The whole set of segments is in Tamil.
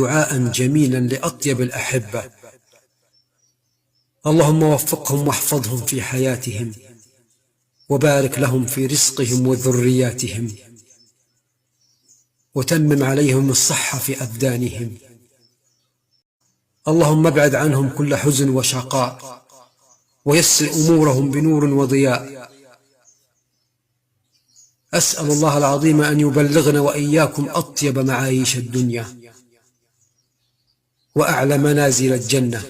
دعاء جميلا لأطيب الأحبة. اللهم وفقهم واحفظهم في حياتهم، وبارك لهم في رزقهم وذرياتهم، وتمم عليهم الصحة في أبدانهم. اللهم ابعد عنهم كل حزن وشقاء، ويسر أمورهم بنور وضياء. أسأل الله العظيم أن يبلغنا وإياكم أطيب معايش الدنيا وأعلى منازل الجنة،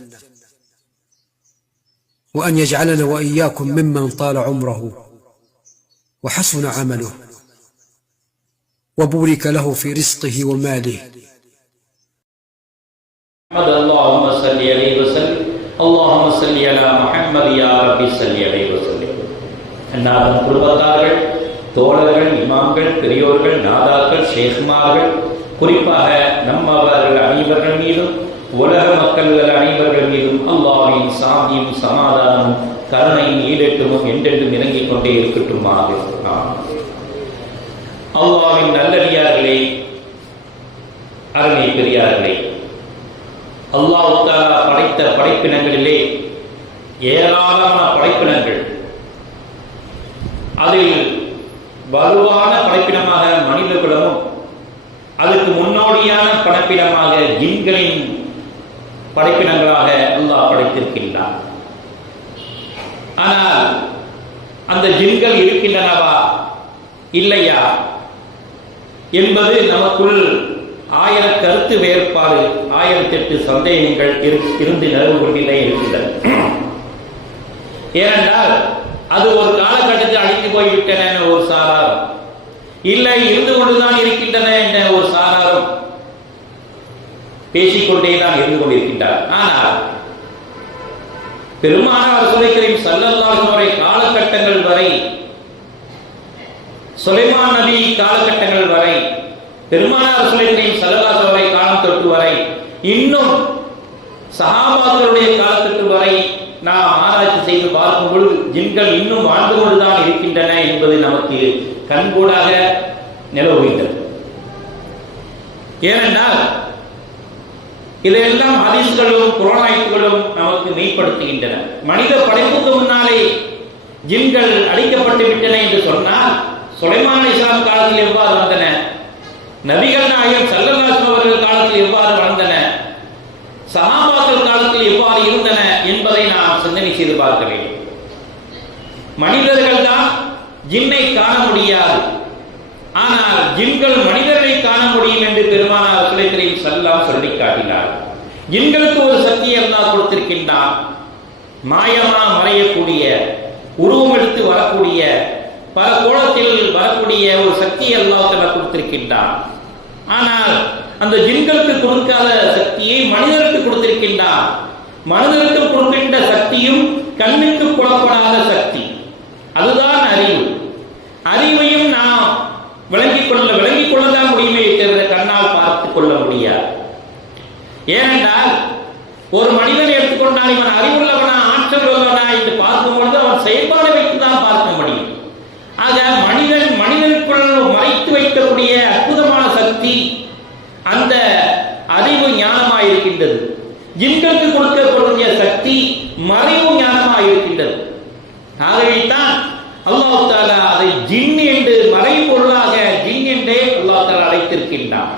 وأن يجعلنا وإياكم ممن طال عمره وحسن عمله وبورك له في رزقه وماله. اللهم صل عليه وسلم. اللهم صل على محمد يا ربي صل عليه وسلم. அன்னாரின் குடும்பத்தார்கள், தோழர்கள், இமாம்கள், பெரியோர்கள், நாதாக்கள், ஷேக்மார்கள், குறிப்பாக நம்மவர்கள் அனைவர்கள் மீதும் உலக மக்கள்கள் அனைவர்கள் மீதும் அல்லாஹ்வின் சாந்தியும் சமாதானமும் கருணையும் ஈடேற்றமும் என்றென்றும் இறங்கிக் கொண்டே இருக்கட்டுமாக. அல்லாஹ்வின் நல்லடியார்களே, அருமை பெரியார்களே, அல்லாஹ் தஆலா படைத்த படைப்பினங்களிலே ஏராளமான படைப்பினங்கள், அதில் வலுவான படைப்பினமாக மனித குலமும், அதுக்கு முன்னோடியான படைப்பினமாக ஜின்களின் படைப்பினங்களாக அல்லாஹ் படைத்திருக்கின்றார். ஆனால் அந்த ஜின்கள் இருக்கின்றனவா இல்லையா என்பது நமக்குள் ஆயிரம் கருத்து வேறுபாடு, 1008 சந்தேகங்கள் இருந்து நிலவு கொண்டே இருக்கின்றன. ஏனென்றால் அது ஒரு காலகட்டத்தில் அழித்து போய்விட்டன என்ற ஒரு சாராரும், இல்லை இருந்து கொண்டுதான் இருக்கின்றன என்ற ஒரு சாராரும் பேசிக்கொண்டேதான் இருந்து கொண்டிருக்கின்றார். ஆனால் பெருமானார் ரசூலுல்லாஹி ஸல்லல்லாஹு அலைஹி வஸல்லம் காலகட்டங்கள் வரை, சுலைமான் நபி காலகட்டங்கள் வரை, பெருமானார் ரசூலுல்லாஹி ஸல்லல்லாஹு அலைஹி வஸல்லம் காலம் தொட்டு வரை, இன்னும் சஹாபாக்களுடைய காலத்திற்கு வரை நாம் ஆராய்ச்சி செய்து பார்க்கும் பொழுது ஜின்கள் இன்னும் வாழ்ந்து கொண்டுதான் இருக்கின்றன என்பது நமக்கு கண்கூடாக நிலவுகின்றது. ஏனென்றால் இதையெல்லாம் ஹதீஸ்களும் குர்ஆனுகளும் நமக்கு மெய்ப்படுத்துகின்றன. மனித படைப்புக்கு முன்னாலே ஜின்கள் அழிக்கப்பட்டு விட்டன என்று சொன்னால், சுலைமான் அலைஹிஸ்ஸலாம் காலத்தில் எவ்வாறு வந்தன, நபிகள் நாயகம் ஸல்லல்லாஹு அலைஹி வஸல்லம் அவர்கள் காலத்தில் எவ்வாறு வந்தன, சஹாபாக்கள் காலத்தில் எவ்வாறு இருந்தன என்பதை நாம் சிந்தனை செய்து பார்க்க வேண்டும். மனிதர்கள் தான் ஜின்னை காண முடியாது, ஆனால் ஜின்கள் மனிதர்களை காண முடியும் என்று பெருமானார் ரசூலுல்லாஹி ஸல்லல்லாஹு அலைஹி வஸல்லம் சொல்லி காட்டினார். ஜின்களுக்கு ஒரு சக்தியை அல்லாஹ் கொடுத்திருக்கின்றான். மாயமா மறையக்கூடிய, உருவம் எடுத்து வரக்கூடிய, பல கோலத்தில் வரக்கூடிய ஒரு சக்தியை அல்லாஹ் தஆலா கொடுத்திருக்கின்றான். ஆனால் அந்த ஜின்களுக்கு கொடுக்காத சக்தியை மனிதருக்கு கொடுத்திருக்கின்றான். மனிதருக்கு கொடுக்கின்ற சக்தியும் கண்ணுக்கு புலப்படாத சக்தி, அதுதான் அறிவு. அறிவையும் நாம் விளங்கிக் கொள்ளதான் முடியுமே தவிர கண்ணால் பார்த்துக் கொள்ள முடியாது. ஏனென்றால் ஒரு மனிதனை எடுத்துக்கொண்டால் இவன் அறிவுள்ளவனா, ஆற்றல் உள்ளவனா என்று பார்க்கும்பொழுது அவன் செயல்பாடு வைத்துதான் பார்க்க முடியும். ஆக மனிதனுக்குள் மறைத்து வைக்கக்கூடிய அற்புதமான சக்தி அந்த அறிவு ஞானமாயிருக்கின்றது. ஜின்களுக்கு கொடுக்கக்கூடிய சக்தி மறைவு ஞானமாயிருக்கின்றது. ஆகவே தான் அல்லாஹ் தஆலா அதை ஜின் என்று மறைபொருளாக ஜின் என்றே அல்லாஹ் தஆலா அழைத்திருக்கின்றான்.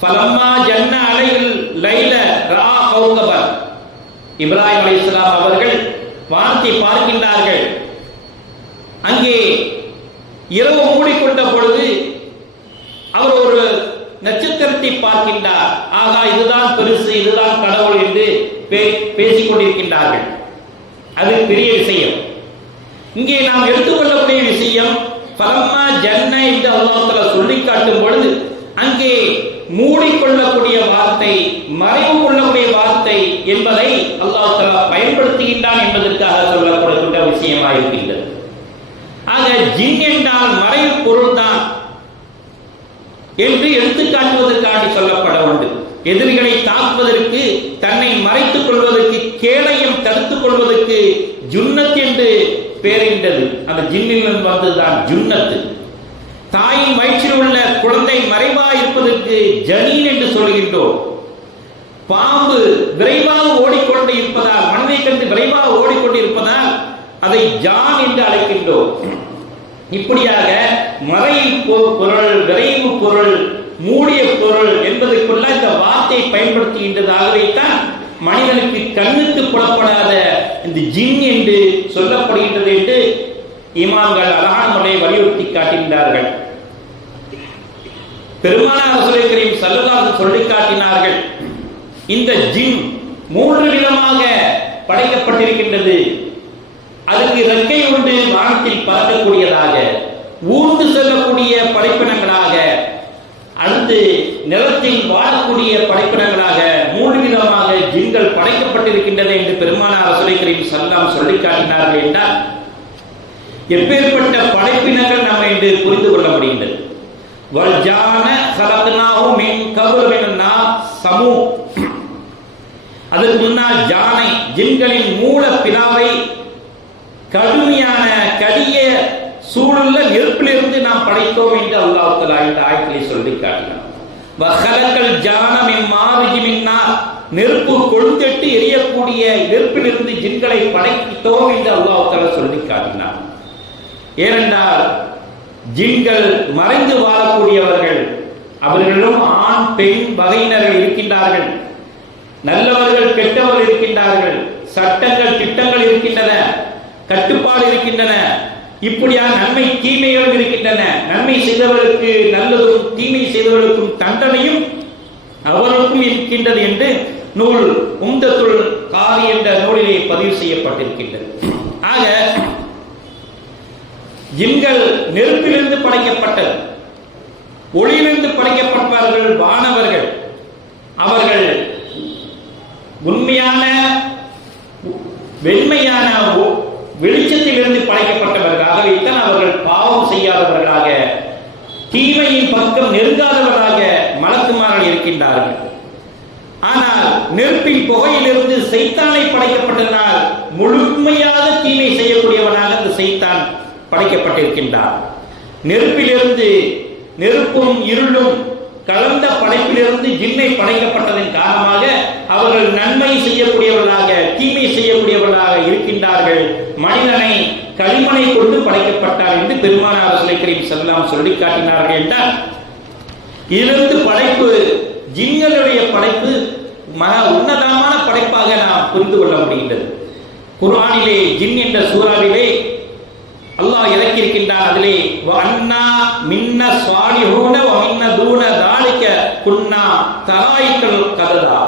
ஃபலம்மா ஜன்ன அலைல் லைல ரா கௌகபன், இப்ராஹிம் அலைஹிஸ்ஸலாம் அவர்கள் வானத்தை பார்க்கின்றார்கள். அங்கே இரவு மூடிக்கொண்ட பொழுது அவர் ஒரு நட்சத்திரத்தை பார்க்கின்றார். ஆகா, இதுதான் பெருசு, இதுதான் கடவுள் என்று பேசிக் கொண்டிருக்கின்றார்கள். அது பெரிய விஷயம். இங்கே நாம் எடுத்துக்கொள்ளக்கூடிய விஷயம், ஃபலம்மா ஜன்ன என்று அல்லாஹ் தஆலா சொல்லி காட்டும் பொழுது அங்கே மூடிக்கொள்ளக்கூடிய வார்த்தை, மறைவு கொள்ளக்கூடிய வார்த்தை என்பதை அல்லாஹ் தஆலா பயன்படுத்துகின்றான் என்பதற்காக சொல்லக்கூடிய விஷயமாக இருக்கின்றது. ஆக ஜின் என்றால் மறைவு பொருள் தான் என்று எடுத்துக்காட்டுவதற்காக சொல்லப்பட உண்டு. எதிரிகளை தாக்குவதற்கு, தன்னை மறைத்துக் கொள்வதற்கு, கேளையும் தடுத்துக் கொள்வதற்கு ஜுன்னத் என்று பெயரிட்டது. அந்த ஜின்னில் வந்ததுதான் ஜுன்னத்து. தாயின் வயிற்றில் உள்ள குழந்தை விரைவாக இருப்பதற்கு ஜனீன் என்று சொல்கின்றோம். பாம்பு விரைவாக ஓடிக்கொண்டு இருப்பதால், மனிதை கண்டு விரைவாக ஓடிக்கொண்டு இருப்பதால் அதை ஜான் என்று அழைக்கின்றோம். இப்படியாக மறைவு பொருள், விரைவு பொருள், மூடிய பொருள் என்பதற்குள்ள இந்த வார்த்தையை பயன்படுத்துகின்றதாகவே தான் மனிதனுக்கு கண்ணுக்கு புலப்படாத இந்த ஜின் என்று சொல்லப்படுகின்றது என்று இமாம்கள் அழகான முறையை வலியுறுத்தி காட்டுகின்றார்கள். பெருமானார் ரசூலுல்லாஹி கரீம் ஸல்லல்லாஹு அலைஹி வஸல்லம் சொல்லி காட்டினார்கள், இந்த ஜின் 3 விதமாக படைக்கப்பட்டிருக்கின்றது. அதற்கு இறக்கை உண்டு, வானத்தில் பறக்கக்கூடியதாக, ஊர்ந்து செல்லக்கூடிய படைப்பினங்களாக, அடுத்து நிலத்தில் வாழக்கூடிய படைப்பினங்களாக 3 விதமாக ஜின்கள் படைக்கப்பட்டிருக்கின்றன என்று பெருமானார் ரசூலுல்லாஹி கரீம் ஸல்லல்லாஹு அலைஹி வஸல்லம் சொல்லி காட்டினார்கள் என்றால் எப்பேற்பட்ட படைப்பினங்கள் நம்ம என்று புரிந்து கொள்ள முடிகின்றது. வல்ஜான கலக்னாஹு மின் கப்ல் மின்னா சமூ, அதற்கு முன்னால் ஜானை, ஜின்களின் மூல பிதாவை கடுமையான கடிய சூழல்ல நெருப்பிலிருந்து நாம் படைத்தோம் என்று அல்லாஹ் தஆலா இந்த ஆயத்திலே சொல்லி காட்டினார். வஹலக்கல் ஜான மின் மாரிஜி மின் நார், நெருப்பு கொழுந்தெட்டு எரியக்கூடிய நெருப்பிலிருந்து ஜின்களை படைத்தோம் என்று அல்லாஹ் தஆலா சொல்லி காட்டினார். ஏனென்றால் ஜின்கள் மறைந்து வாழக்கூடியவர்கள், அவர்களும் ஆண் பெண் வகையினர்கள் இருக்கின்றார்கள், நல்லவர்கள் கெட்டவர்கள் இருக்கின்றார்கள், சட்டங்கள் திட்டங்கள் இருக்கின்றன, கட்டுப்பாடு இருக்கின்றன, இப்படியான நன்மை தீமைகளும் இருக்கின்றன. நன்மை செய்தவர்களுக்கு நல்லதும் தீமை செய்தவர்களுக்கும் தண்டனையும் அவர்களுக்கும் இருக்கின்றது என்று நூல் உம்தத்துல் காரி என்ற நூலிலே பதிவு செய்யப்பட்டிருக்கின்றது. ஆக ஜின்கள் நெருப்பிலிருந்து படைக்கப்பட்டது, ஒளியிலிருந்து படைக்கப்பட்டவர்கள் வானவர்கள். அவர்கள் உண்மையான வெண்மையான வெளிச்சத்திலிருந்து படைக்கப்பட்டவர்களாகவே தான் அவர்கள் பாவம் செய்யாதவர்களாக, தீமையின் பக்கம் நெருங்காதவர்களாக மலக்குமார்கள் இருக்கின்றார்கள். ஆனால் நெருப்பின் புகையிலிருந்து சைத்தானை படைக்கப்பட்டதனால் முழுமையாக தீமை செய்யக்கூடியவனாக அந்த சைத்தான் படைக்கப்பட்டிருக்கின்றார். நெருப்பிலிருந்து, நெருப்பும் இருளும் கலந்த படைப்பிலிருந்து ஜின்னை படைக்கப்பட்டதன் காரணமாக அவர்கள் நன்மை செய்யக்கூடியவர்களாக தீமை செய்யக்கூடியவர்களாக இருக்கின்றார்கள். மனிதனை களிமனை கொண்டு படைக்கப்பட்டார் என்று பெருமானார் ரசூலுல்லாஹி கரீம் ஸல்லல்லாஹு அலைஹி வஸல்லம் சொல்லி காட்டினார்கள் என்றால், இதிலிருந்து படைப்பு, ஜின்களுடைய படைப்பு மக உன்னதமான படைப்பாக நாம் புரிந்து கொள்ள முடிகின்றது. குர்ஆனிலே ஜின் என்ற சூறாவிலே அல்லாஹ் இறக்கி இருக்கின்றான். அதிலே வன்னா மின்ன ஸாலிஹூன வ மின்ன தூன தாலிக குன்னா தராயிகல் கததா,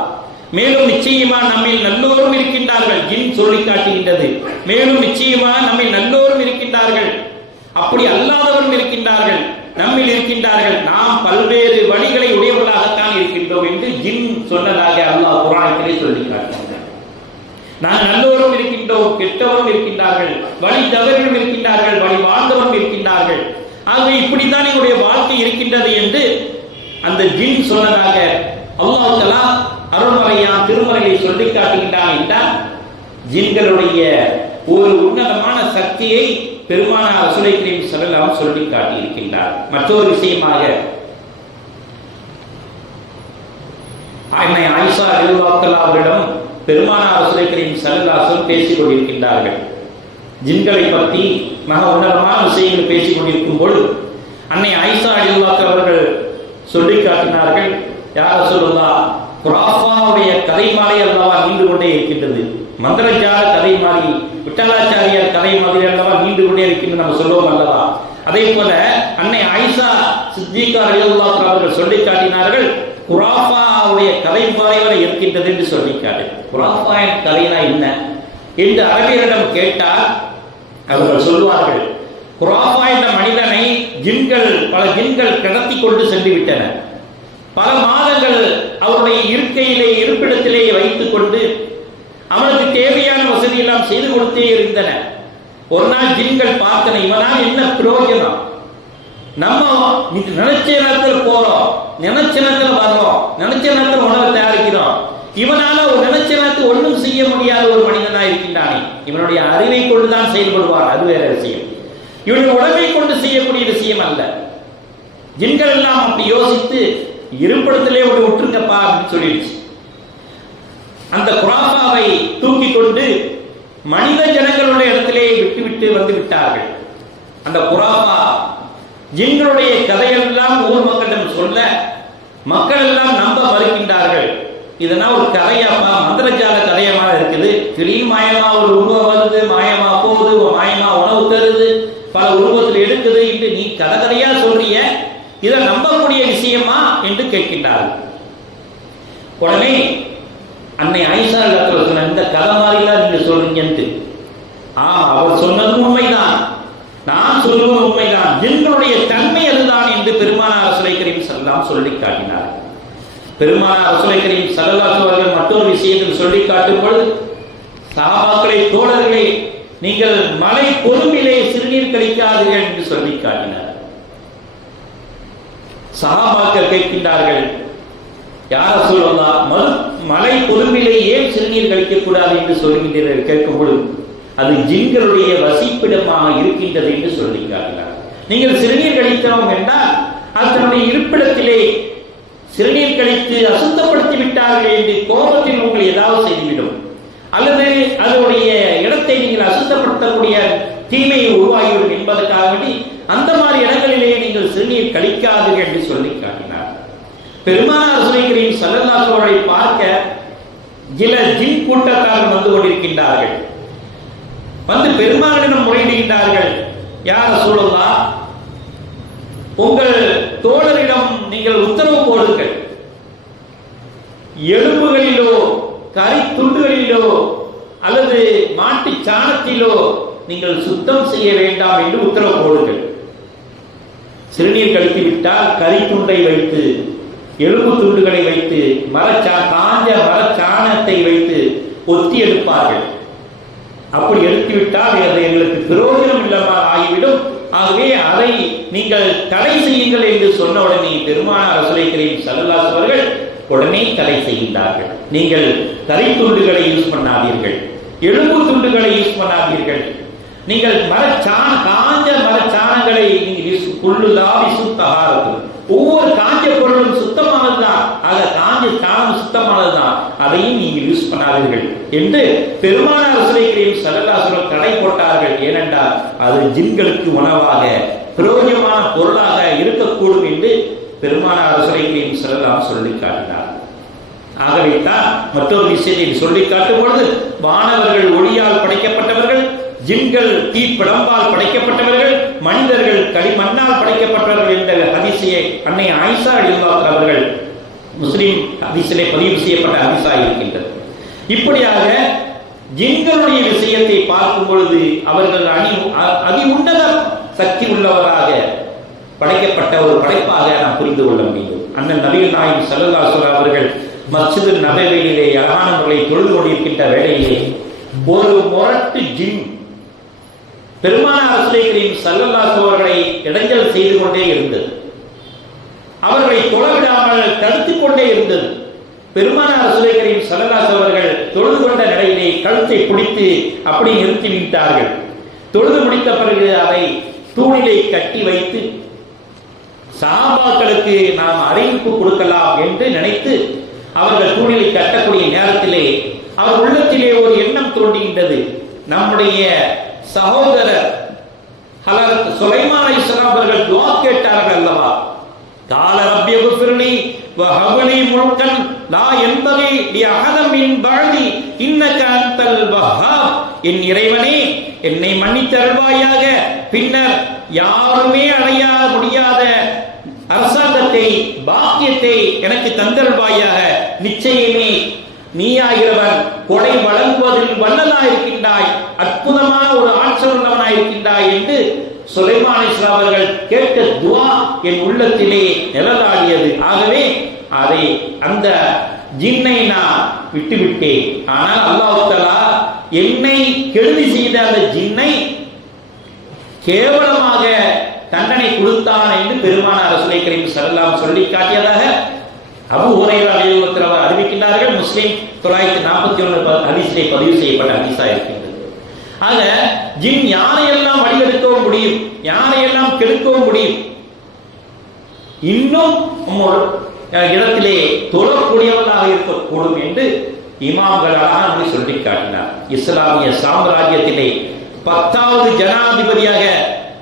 மேலும் நிச்சயமா நம்மில் நல்லோரும் இருக்கின்றார்கள். ஜின் சொல்லி காட்டுகின்றது, மேலும் நிச்சயமா நம்மில் நல்லோரும் இருக்கின்றார்கள், அப்படி அல்லாதவரும் இருக்கின்றார்கள், நம்மில் இருக்கின்றார்கள், நாம் பல்வேறு வழிகளை உடையவர்களாகத்தான் இருக்கின்றோம் என்று ஜின் சொன்னதாக அல்லாஹ் குர்ஆனிலே சொல்லி காட்டுகின்றார். நாங்கள் நல்லோரும் இருக்கின்றோம், கெட்டவரும் இருக்கின்றார்கள், வழி தவறுகளும் இருக்கின்றார்கள், வழி வாழ்ந்தவரும் இருக்கின்றார்கள். ஆகவே இப்படித்தான் எங்களுடைய வாழ்க்கை இருக்கின்றது என்று அந்த ஜின் சொன்னதாக அல்லாஹ் தஆலா அருள்மறையாம் திருமறையை சொல்லி காட்டுகின்றான் என்றால், ஜின்களுடைய ஒரு உன்னதமான சக்தியை பெருமானார் ரசூலுல்லாஹி கரீம் ஸல்லல்லாஹு அலைஹி வஸல்லம் சொல்லி காட்டியிருக்கின்றார். மற்றொரு விஷயமாக அன்னை ஆயிஷா ரலியல்லாஹு அன்ஹா அவரிடம் பெருமானார் ரசூலுல்லாஹி கரீம் ஸல்லல்லாஹு அலைஹி வஸல்லம் பேசிக் கொண்டிருக்கின்றார்கள். ஜின்களை பற்றி மக உன்னதமான விஷயங்கள் பேசிக் கொண்டிருக்கும் பொழுது அன்னை ஆயிஷா ரலியல்லாஹு அன்ஹா அவர்கள் சொல்லி காட்டினார்கள், யா ரசூலுல்லாஹ், குராஃபாவுடைய கதை மாலை அல்லவா நீண்டு கொண்டே இருக்கின்றது, மந்திரஜால கதை மாறி, விட்டலாச்சாரியார் கதை மாதிரி அல்லவா நீண்டு கொண்டே இருக்கின்றது நம்ம சொல்லுவோம் அல்லவா. அதே போல அன்னை ஆயிஷா சித்திகா ரலியல்லாஹு அன்ஹா அவர்கள் சொல்லி காட்டினார்கள், குராஃபாவுடைய கதை மாலையோட இருக்கின்றது என்று சொல்லிக்காரு. குராஃபா கதைனா என்ன என்று அரபியரிடம் கேட்டால் அவர்கள் சொல்வார்கள், குராஃபா என்ற மனிதனை ஜின்கள், பல ஜின்கள் கடத்தி கொண்டு சென்று விட்டன. பல மாதங்கள் அவருடைய இருக்கையிலே, இருப்பிடத்திலே வைத்துக் கொண்டு அவனுக்கு தேவையான வசதி எல்லாம் செய்து கொடுத்தே இருந்தன. ஒரு நாள் ஜின்கள் பார்த்தன, இவனால் என்ன பிரயோஜனம், நம்ம நினைச்ச நேரத்தில் போறோம், நினைச்ச நேரத்தில் வர்றோம், நினைச்ச நேரத்தில் உணவை தயாரிக்கிறோம், இவனால ஒரு நினைச்ச நேரத்தில் ஒன்றும் செய்ய முடியாத ஒரு மனிதனா இருக்கின்றானே, இவனுடைய அறிவை கொண்டுதான் செயல்படுவார், அது வேற விஷயம், இவனுடைய உடம்பை கொண்டு செய்யக்கூடிய விஷயம் அல்ல. ஜின்கள் எல்லாம் அப்படி யோசித்து இருப்பிடத்திலே ஒரு விட்டுருங்கப்பா அப்படின்னு சொல்லிடுச்சு. அந்த குராஃபாவை தூக்கி கொண்டு மனித ஜனங்களுடைய இடத்திலே விட்டுவிட்டு வந்து விட்டார்கள். அந்த குராஃபா ஜின்களுடைய கதையெல்லாம் ஊர் மக்களிடம் சொல்ல மக்கள் எல்லாம் நம்ப மறுக்கின்றார்கள். இதெல்லாம் ஒரு கதையாப்பா, மந்திரஜால கதையமா இருக்குது. திடீர் மாயமா ஒரு உருவம் வருது, மாயமா போகுது, மாயமா உணவு தருது, பல உருவத்தில் எடுக்குது என்று நீ கதையா சொல்றிய, இதை நம்பக்கூடிய விஷயமா என்று கேட்கின்றார்கள். உடனே அன்னை ஆயிஷா சொன்ன இந்த கதை மாதிரிலாம் நீங்க சொல்றீங்கன்ட்டு. அவர் சொன்னதும் உண்மைதான், நான் சொல்லுவது உண்மைதான், ஜின்களுடைய தன்மை அதுதான் என்று பெருமானார் ரசூலை கரீம் ஸல்லல்லாஹு சொல்லி காட்டினார். பெருமானார் ரசூலை கரீம் ஸல்லல்லாஹு அவர்கள் மற்றொரு விஷயத்தில் சொல்லி காட்டும் பொழுது, சஹாபாக்களை, தோழர்களே, நீங்கள் மலை பொறுப்பிலே சிறுநீர் கழிக்காதீர்கள் என்று சொல்லி காட்டினார். சஹாபாக்கள் கேட்கின்றார்கள், யார் ரசூலல்லாஹ், மலை பொறுப்பிலே ஏன் சிறுநீர் கழிக்கக்கூடாது என்று சொல்கின்றீர்கள்? கேட்கும் பொழுது அது ஜின்களுடைய வசிப்பிடமாக இருக்கின்றது என்று சொல்லி காட்டினார். நீங்கள் சிறுநீர் கழித்தோம் என்றால் அது தன்னுடைய இருப்பிடத்திலே சிறுநீர் கழித்து அசுத்தப்படுத்தி விட்டார்கள் என்று கோபத்தில் உங்களை ஏதாவது செய்துவிடும், அல்லது அதனுடைய இடத்தை நீங்கள் அசுத்தப்படுத்தக்கூடிய தீமையை உருவாகிவிடும் என்பதற்காக வேண்டி அந்த மாதிரி இடங்களிலே நீங்கள் சிறுநீர் கழிக்காதீர்கள் என்று சொல்லி காட்டினார். பெருமானார் ரசூலுல்லாஹி கரீம் ஸல்லல்லாஹு அலைஹி வஸல்லம் பார்க்க சில ஜின் கூட்டத்தார்கள் வந்து கொண்டிருக்கின்றார்கள். வந்து பெருமானிடம் முறையிடுகின்றார்கள், யா ரசூலல்லாஹ், உங்கள் தோழரிடம் நீங்கள் உத்தரவு போடுங்கள், எலும்புகளிலோ கறி துண்டுகளிலோ அல்லது மாட்டு சாணத்திலோ நீங்கள் சுத்தம் செய்ய வேண்டாம் என்று உத்தரவு போடுங்கள். சிறுநீர் கழித்து விட்டால் கறி துண்டை வைத்து, எலும்பு துண்டுகளை வைத்து, காஞ்ச மரச்சாணத்தை வைத்து ஒத்தி எடுப்பார்கள். அப்படி எடுத்துவிட்டால் அது எங்களுக்கு பிரயோஜனம் இல்லாமல் ஆகிவிடும். ஆகவே அதை நீங்கள் தடை செய்யுங்கள் என்று சொன்ன உடனே பெருமானார் ரசூலை கரீம் ஸல்லல்லாஹு அலைஹி அவர்கள் உடனே தடை செய்கின்றார்கள். நீங்கள் கறி துண்டுகளை யூஸ் பண்ணாதீர்கள், எலும்பு துண்டுகளை யூஸ் பண்ணாதீர்கள், நீங்கள் காஞ்ச மரச்சாணங்களை ஒவ்வொரு காஞ்ச பொருளும் சுத்தமானதுதான், ஆக காஞ்ச சாணம் சுத்தமானதுதான், அதையும் நீங்கள் யூஸ் பண்ணாதீர்கள் என்று பெருமானார் ரசூலை கரீம் ஸல்லல்லாஹு அலைஹி வஸல்லம் தடை போட்டார்கள். ஏனென்றால் அது ஜின்களுக்கு உணவாக பிரயோஜனமான பொருளாக இருக்கக்கூடும் என்று பெருமானார் ரசூலை கரீம் ஸல்லல்லாஹு அலைஹி வஸல்லம் சொல்லி காட்டினார். ஆகவே தான் மற்றொரு விஷயத்தை சொல்லி காட்டும் பொழுது, வானவர்கள் ஒளியால் படைக்கப்பட்டவர்கள், ஜின்கள் தீப்பிடம்பால் படைக்கப்பட்டவர்கள், மனிதர்கள் களிமண்ணால் படைக்கப்பட்டவர்கள் என்ற ஹதீஸை அன்னை ஆயிஷா ரலியல்லாஹு அவர்கள் முஸ்லிம் ஹதீஸிலே பதிவு செய்யப்பட்ட ஹதீஸா இருக்கின்றது. இப்படியாக ஜின்களுடைய விஷயத்தை பார்க்கும் பொழுது அவர்கள் அதி உன்னத சக்தி உள்ளவராக படைக்கப்பட்ட ஒரு படைப்பாக நாம் புரிந்து கொள்ள முடியும். அண்ணன் நபிகள் நாயகம் ஸல்லல்லாஹு அலைஹி வஸல்லம் அவர்கள் மஸ்ஜிது நபவியிலே அழகான முறையில் தொழுது கொண்டிருக்கின்ற வேளையிலே ஒரு முரட்டு ஜின் பெருமானார் ரசூலை கரீம் ஸல்லல்லாஹு அலைஹி அவர்களை இடைஞ்சல் செய்து கொண்டே இருந்தது. அவர்களை தொழவிடாமல் தடுத்துக் கொண்டே இருந்தது. பெருமானார் ரசூலை கரீம் ஸல்லல்லாஹு அலைஹி அவர்கள் தொழுது கொண்ட நிலையிலே கழுத்தை பிடித்து அப்படி நிறுத்திவிட்டார்கள். தொழுது முடித்த பிறகு அதை தூணிலே கட்டி வைத்து சஹாபாக்களுக்கு நாம் அறிவிப்பு கொடுக்கலாம் என்று நினைத்து அவர்கள் தூணிலை கட்டக்கூடிய நேரத்திலே அவர் உள்ளத்திலே ஒரு எண்ணம் தோன்றுகின்றது. நம்முடைய சகோதரர் ஹலரத் சுலைமான் அலைஹிஸ்ஸலாம் அவர்கள் துஆ கேட்டார்கள் அல்லவா, கால ரப்பி குஃபிர்லி வ ஹப்லி முல்கன் லா யன்பகி லி அஹதம் மின் பஅதி இன்னக அன்தல் வஹ்ஹாப், என் இறைவனே என்னை மன்னித்தருள்வாயாக, பின்னர் யாருமே அடைய முடியாத அரசாங்கத்தை, பாக்கியத்தை எனக்கு தந்தருள்வாயாக, நிச்சயமே நீயாகிறவன் கொடை வழங்குவதில் வல்லனாய் இருக்கின்றாய், அற்புதமான ஒரு ஆற்றல் உள்ளவனாய் இருக்கின்றாய் என்று சுலைமான் அலைஹிஸ்ஸலாம் அவர்கள் கேட்ட துஆ என் உள்ளத்திலே நிழலாடியது. ஆகவே அதை அந்த ஜின்னை நான் விட்டுவிட்டேன். ஆனால் அல்லாஹ் தஆலா என்னை கெடுதி செய்த அந்த ஜின்னை கேவலமாக தண்டனை கொடுத்தான் என்று பெருமானார் ரசூலை கரீம் ஸல்லல்லாஹு அலைஹி சொல்லி காட்டியதாக அபூ ஹுரைரா ரலியல்லாஹு அன்ஹு அறிவிக்கின்றார்கள். முஸ்லிம் 941 ஹதீஸிலே பதிவு செய்யப்பட்ட ஹதீஸா இருக்கின்றது. ஆக ஜின் யாரையெல்லாம் வழிகெடுக்கவும் முடியும், யாரையெல்லாம் கெடுக்கவும் முடியும். இன்னும் இடத்திலே தொழக்கூடியவர்களாக இருக்கக்கூடும் என்று இமாம்களாக சொல்லி காட்டினார். இஸ்லாமிய சாம்ராஜ்யத்திலே 10வது ஜனாதிபதியாக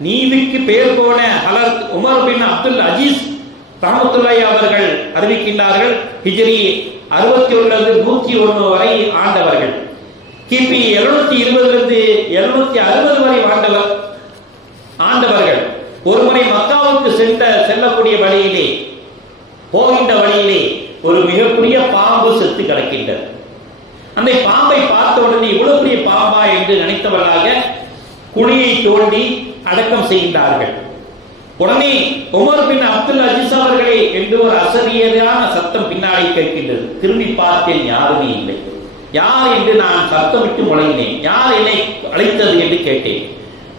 நீதிக்கு பெயர் போன ஹலரத் உமர் பின் அப்துல் அஜீஸ் ரஹ்மத்துல்லாஹி அவர்கள் அறிவிக்கின்றார்கள். ஹிஜ்ரி 61 வரை ஆண்டவர்கள். கிபி 720 760 வரை ஆண்டவர்கள். ஒருமுறை மக்காவுக்கு செல்லக்கூடிய வழியிலே போகின்ற வழியிலே ஒரு மிகப்பெரிய பாம்பு செத்து கிடக்கின்றது. அந்த பாம்பை பார்த்த உடனே இவ்வளவு பெரிய பாம்பா என்று நினைத்தவர்களாக குழியை தோண்டி அடக்கம் செய்கின்றார்கள். உடனே உமர் பின் அப்துல் அஜீஸ் அவர்களே என்று ஒரு அசரியதான சத்தம் பின்னாடி கேட்கின்றது. திரும்பி பார்த்தேன், யாருமே இல்லை. யார் என்று நான் சத்தமிட்டு முழங்கினேன். யார் என்னை அழைத்தது என்று கேட்டேன்.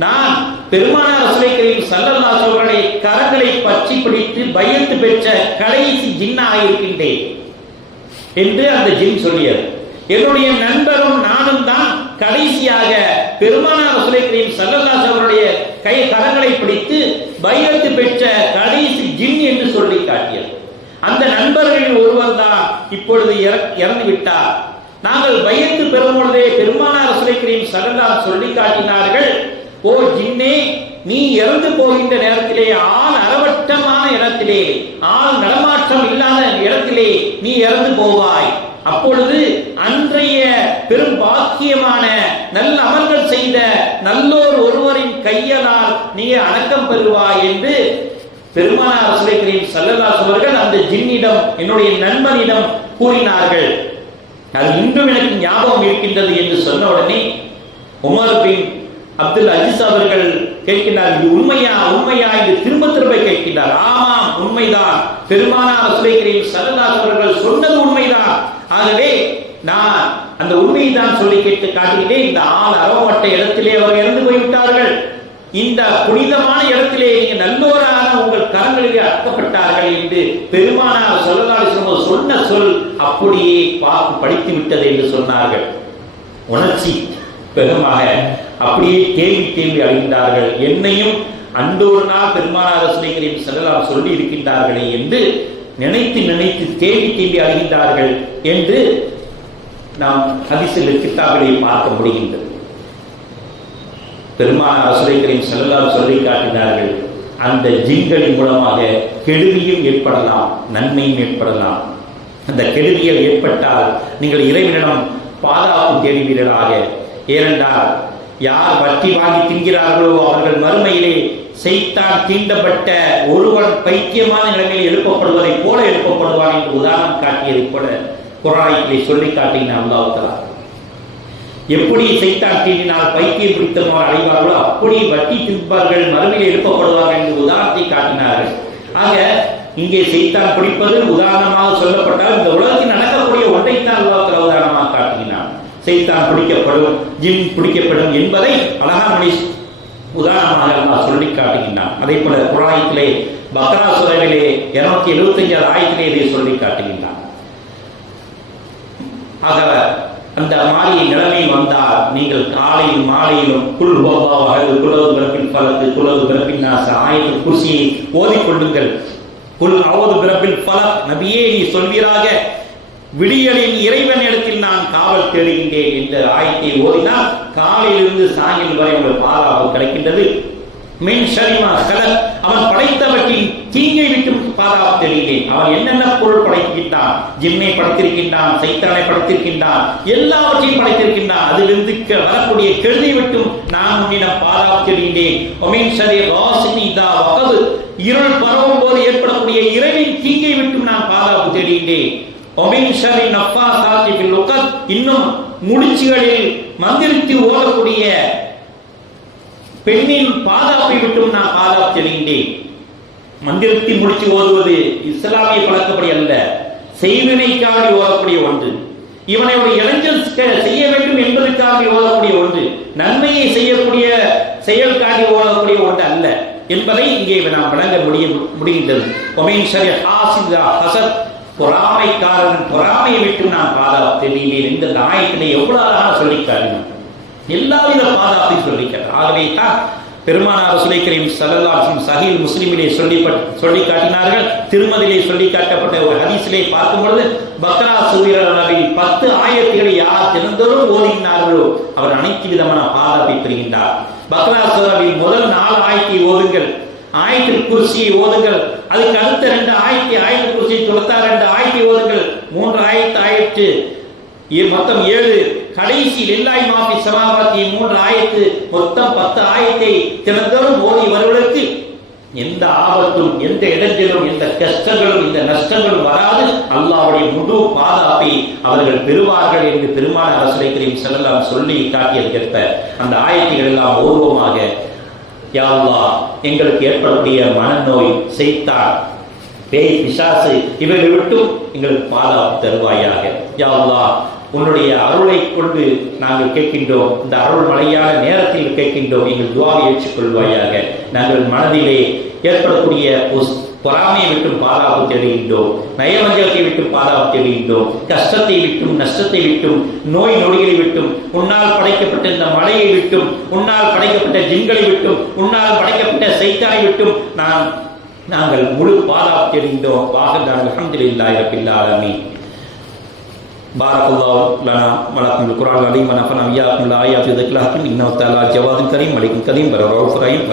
நான் பெருமானார் ரசூலுல்லாஹி கரீம் ஸல்லல்லாஹு அலைஹி வஸல்லம் கரங்களை பற்றி பிடித்து பையத்து பெற்ற கடைசி ஜின்னாக இருக்கின்றேன் என்று அந்த ஜின் சொல்லியது. என்னுடைய நண்பரும் நானும் தான் கடைசியாக பெருமானார் ரசூலுல்லாஹி கரீம் ஸல்லல்லாஹு அலைஹி வஸல்லம் கரங்களை பிடித்து பையத்து பெற்ற கடைசி ஜின் என்று சொல்லி காட்டியது. அந்த நண்பர்களில் ஒருவர் தான் இப்பொழுது இறந்து விட்டார். நாங்கள் பையத்து பெறும் பொழுதே பெருமானார் ரசூலுல்லாஹி கரீம் ஸல்லல்லாஹு அலைஹி வஸல்லம் சொல்லி காட்டினார்கள், ஓ ஜின்னே, நீ இறந்து போகின்ற நேரத்திலே ஆள் அரவட்டமான இடத்திலே, ஆள் நடமாற்றம் இல்லாத இடத்திலே நீ இறந்து போவாய். அப்பொழுது அன்றைய பெரும் பாக்கியமான நல்ல அமல்கள் செய்த நல்லோர் ஒருவரின் கையலால் நீ அடக்கம் பெறுவாய் என்று பெருமானார் ரசூலுல்லாஹி கரீம் ஸல்லல்லாஹு அலைஹி வஸல்லம் அந்த ஜின்னிடம், என்னுடைய நண்பனிடம் கூறினார்கள். அது இன்றும் எனக்கு ஞாபகம் இருக்கின்றது என்று சொன்ன உடனே உமர் பின் அப்துல் அஜீஸ் அவர்கள் கேட்கின்றார், இது உண்மையா உண்மையா என்று திரும்ப திரும்ப கேட்கின்றார். ஆமாம், உண்மைதான். பெருமானார் ரசூலுல்லாஹி கரீம் ஸல்லல்லாஹு அலைஹி வஸல்லம் அவர்கள் சொன்னது உண்மைதான். ஆகவே நான் அந்த உண்மையை தான் சொல்லி கேட்டு காட்டினேன். இந்த ஆள் அரவமட்ட இடத்திலே அவர் இறந்து போய்விட்டார்கள். இந்த புனிதமான இடத்திலே நீங்க நல்லோரான உங்கள் கரங்களிலே அடக்கப்பட்டார்கள் என்று பெருமானார் ஸல்லல்லாஹு அலைஹி வஸல்லம் சொன்ன சொல் அப்படியே பார்த்து படித்து விட்டது என்று சொன்னார்கள். உணர்ச்சி பெருமாக அப்படியே தேவி அழிந்தார்கள். என்னையும் அன்றொரு நாள் பெருமானார் ரசூலுல்லாஹி கரீம் ஸல்லல்லாஹு அலைஹி வஸல்லம் சொல்லி இருக்கின்றார்களே என்று நினைத்து தேவி அழிந்தார்கள் என்று நாம் ஹதீஸில் கிதாபிலே பார்க்க முடிகின்றது. பெருமானார் ரசூலுல்லாஹி கரீம் ஸல்லல்லாஹு அலைஹி வஸல்லம் சொல்லி காட்டினார்கள், அந்த ஜின்களின் மூலமாக கெடுதியும் ஏற்படலாம், நன்மையும் ஏற்படலாம். அந்த கெடுதிகள் ஏற்பட்டால் நீங்கள் இறைவனிடம் பாதுகாப்பு தேடுவீர்களாக. ஏனென்றால் யார் வட்டி வாங்கி தின்கிறார்களோ அவர்கள் மறுமையிலே சைத்தான் தீண்டப்பட்ட ஒருவன் பைத்தியமான நிலைமையில் எழுப்பப்படுவதை போல எழுப்பப்படுவான் என்று உதாரணம் காட்டியதை போல குர்ஆனிலே சொல்லி காட்டினார் அல்லாஹ் தஆலா. எப்படி சைத்தான் தீண்டினால் பைத்தியம் பிடித்தவர்கள் அடைவார்களோ அப்படி வட்டி தின்பார்கள், மறுமையில் எழுப்பப்படுவார்கள் என்று உதாரணத்தை காட்டினார்கள். ஆக இங்கே சைத்தான் பிடிப்பது உதாரணமாக சொல்லப்பட்டால் இந்த உலகத்தில் நடக்கக்கூடிய ஒன்றைத்தான் அல்லாஹ் தஆலா உதாரணமாக காட்டினார். சைத்தான் பிடிக்கப்படும், ஜின் பிடிக்கப்படும் என்பதை அழகான உதாரணமாக அல்லாஹ் சொல்லி காட்டுகின்றான். அதே போல குர்ஆனிலே பக்ரா சூராவிலே 275 ஆயத்திலே இதை சொல்லி காட்டுகின்றான். ஆக அந்த மாதிரி நிலைமை வந்தால் நீங்கள் காலையும் மாலையிலும் குல் ஹுவல்லாஹு குலவு பிரபில் ஃபலக் குலவு பிரபின் நாஸ் ஆயத்துல் குர்சியை ஓதிக்கொள்ளுங்கள். குல் அஊது பிரபில் ஃபலக், நபியே நீ சொல்வீராக, விடியலின் இறைவன் இடத்தில் நான் காவல் தேடுகின்றேன் என்ற ஆயத்தை ஓதினால் காலையிலிருந்து சாயங்காலம் வரை உங்கள் பாதுகாப்பு கிடைக்கின்றது. மின் ஷர்ரி மா கலக், அவன் படைத்தவற்றின் தீங்கை விட்டு பாதுகாப்பு தேடுகின்றேன். அவன் என்னென்ன பொருள் படைத்திருக்கின்றான், ஜிம்மை படைத்திருக்கின்றான், சைத்தானை படைத்திருக்கின்றான், எல்லாவற்றையும் படைத்திருக்கின்றான். அதிலிருந்து வரக்கூடிய கெடுதியை விட்டும் நான் உன்னிடம் பாதுகாப்பு தேடுகின்றேன். ஒமின் ஷர்ரி காசினி இதா வகப், இருள் பரவும் போது ஏற்படக்கூடிய இரவின் தீங்கை விட்டும் நான் பாதுகாப்பு தேடுகின்றேன். இன்னும் முடிச்சுகளில் மந்திரித்து ஓடக்கூடிய பெண்ணின் பாதுகாப்பை விட்டும் நான் பாதுகாப்பு தேடுகின்றேன். மந்திரத்தை முடிச்சு ஓதுவது இஸ்லாமிய பழக்கப்படி அல்ல, செய்வினைக்காக ஓதக்கூடிய ஒன்று. இவனை ஒரு இளைஞர் செய்ய வேண்டும் என்பதற்காக ஓதக்கூடிய ஒன்று, நன்மையை செய்யக்கூடிய செயல்காக ஓதக்கூடிய ஒன்று அல்ல என்பதை இங்கே நாம் விளங்க முடிகின்றது. பொறாமைக்காரன் பொறாமையை விட்டு நான் பாதுகாப்பு தேடினேன். இந்த ஆயத்திலே எவ்வளவு அழகாக சொல்லிக்காட்டினார், எல்லாவித பாதுகாப்பையும் சொல்லிக்கிறார். ஆகவே தான் பெருமானார் ரசூலை கரீம் ஸல்லல்லாஹு அலைஹி வஸல்லம் சஹீஹ் முஸ்லிமிலே சொல்லி காட்டினார்கள். திருமதியிலே சொல்லி காட்டப்பட்ட ஒரு ஹதீஸிலே பார்க்கும் பொழுது பக்ரா சூரத்தில் 10 ஆயத்துகளை யார் தினந்தோறும் ஓதுகிறார்களோ அவர் அனைத்து விதமான பாதுகாப்பை பெறுகின்றார். பக்ரா சூரத்தில் முதல் 4 ஆயத்தை ஓதுங்கள், ஆயத்துல் குர்சியை ஓதுங்கள், அதுக்கு அடுத்த 2 ஆயத்தை ஆயத்துல் குர்சி 92 ஆயத்தை ஓதுங்கள், 3 ஆயத்து மொத்தம் 7, கடைசி லில்லாஹி மா ஃபி ஸமாவாத்தி 3 ஆயத்து, மொத்தம் 10 ஆயத்தை தினந்தோறும் ஓதி வருவதற்கு எந்த ஆபத்தும் எந்த இடைஞ்சலும் எந்த கஷ்டங்களும் இந்த நஷ்டங்களும் வராது, அல்லாஹ்வுடைய முழு பாதுகாப்பை அவர்கள் பெறுவார்கள் என்று பெருமானார் ரசூலை கரீம் ஸல்லல்லாஹு அலைஹி வஸல்லம் சொல்லி காட்டியதற்கேற்ப அந்த ஆயத்துகள் எல்லாம் ஓதுவோமாக. யா அல்லாஹ், எங்களுக்கு ஏற்படக்கூடிய மனநோய், செய்தான், பேய், பிசாசு இவர்களை விட்டும் எங்களுக்கு பாதுகாப்பு தருவாயாக. யா அல்லாஹ், உன்னுடைய அருளை கொண்டு நாங்கள் கேட்கின்றோம், இந்த அருள் மழையான நேரத்தில் கேட்கின்றோம், எங்கள் துஆவை ஏற்றுக்கொள்வாயாக. நாங்கள் மனதிலே ஏற்படக்கூடிய பொறாமையை விட்டும் பாதுகாப்பு தேடுகின்றோம், நயவஞ்சகத்தை விட்டும் பாதுகாப்பு தேடுகின்றோம், கஷ்டத்தை விட்டும் நஷ்டத்தை விட்டும் நோய் நொடிகளை விட்டும் உன்னால் படைக்கப்பட்ட இந்த மலையை விட்டும் உன்னால் படைக்கப்பட்ட ஜின்களை விட்டும் உன்னால் படைக்கப்பட்ட சைத்தானை விட்டும் நாங்கள் முழு பாதுகாப்பு தேடுகின்றோம். அல்ஹம்துலில்லாஹி ரப்பில் ஆலமீன். பாரக்கல்லாஹு லனா வ லக்கும் பில் குர்ஆனில் அலீம் வ நஃபஅனா வ இய்யாக்கும் பில் ஆயாத்தி வ ذிக்ரில் ஹக்கீம். இன்னஹு தஆலா ஜவாதுன் கரீம் மலிக்குன் கரீம் வ ரഊஃபுர் ரஹீம்.